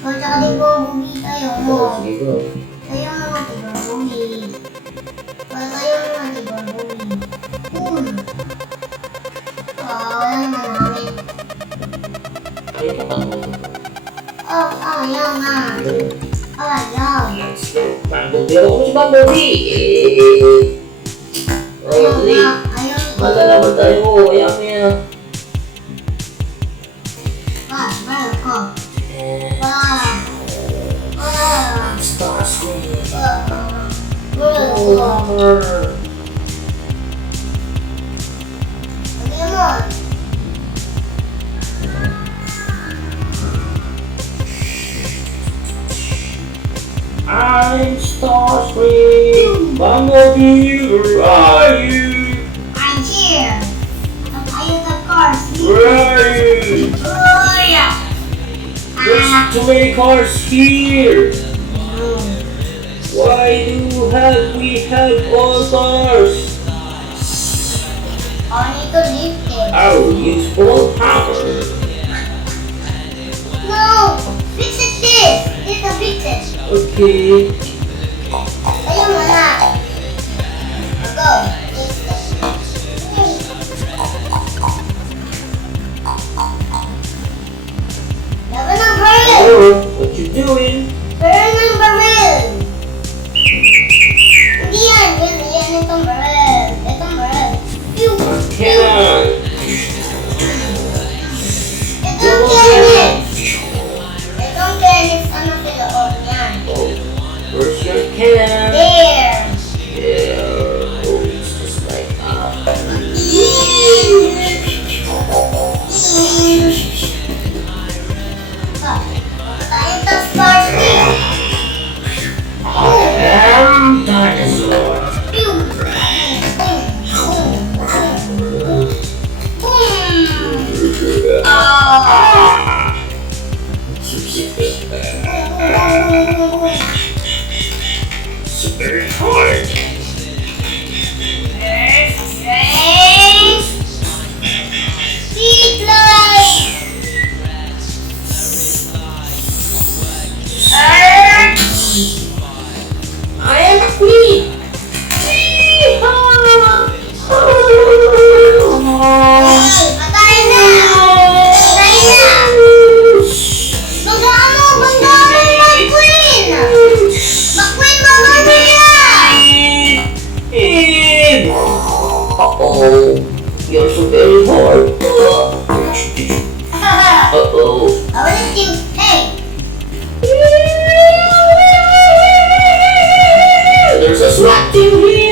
O, tsaka di ko bugi tayo mo. Sige bro. Tayo mga tiba bugi. Wala tayo mga tiba bugi. Wala naman namin. Ay, kapatid. Oh, ayaw nga. Ayaw. Let's go. Bumble. Pero kung si Bumble, Ayaw nga. Magalaman tayo. Ayaw niya. Ayaw ko. Stars me. I'm Starscream. Bumblebee, where are you? I'm here. Ayaw the cars. Where are you? Oh, yeah. There's too many cars here. Why we have all cars? I need to lift it. I will use full power. No! Fix it this! This is fix it. Okay. Ayaw mo na. Go. Laban ng baril! Hello, what you doing? Baril ng baril! Hindi yan. Yan itong baril. Itong baril. Pew! Cannon. Itong cannon! Itong cannon ano sila yan? Oh, where's your cannon? There! Yeah. Oh, it's just like Tayo sa Starscream! I am dinosaur. Pew! Super hard. I am a queen. Uh-oh, you're so very hard. Uh-oh. There's a SWAT team here.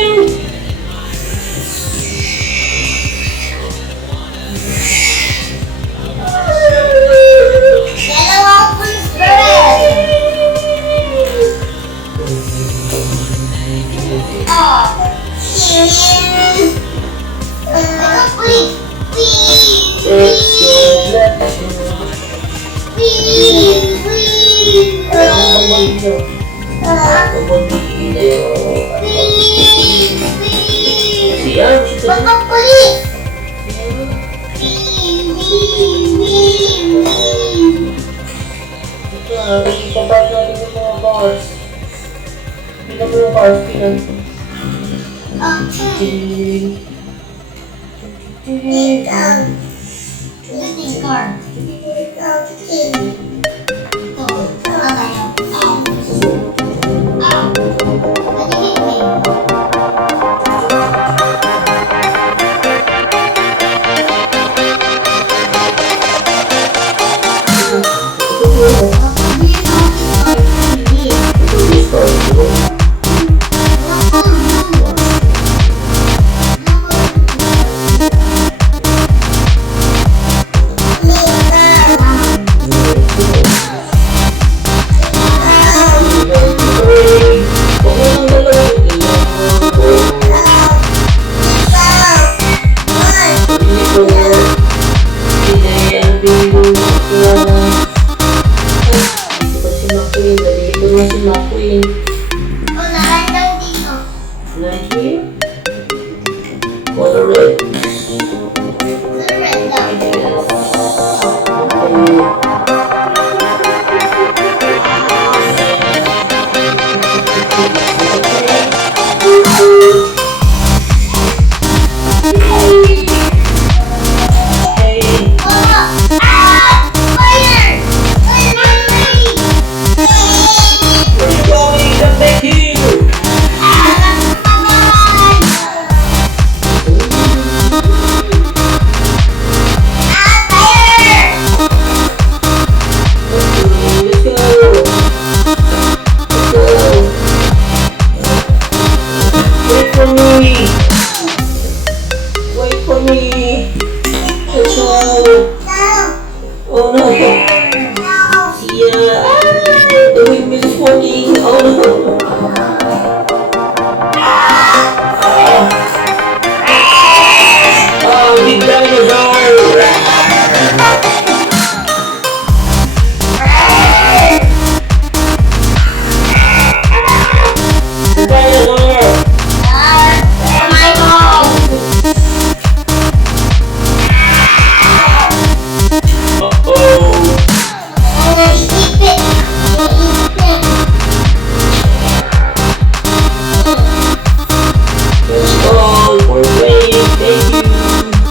Ipabat natin yung mga cars. Tingnan mo yung cars, tingnan. Si McQueen, dali ito na si McQueen.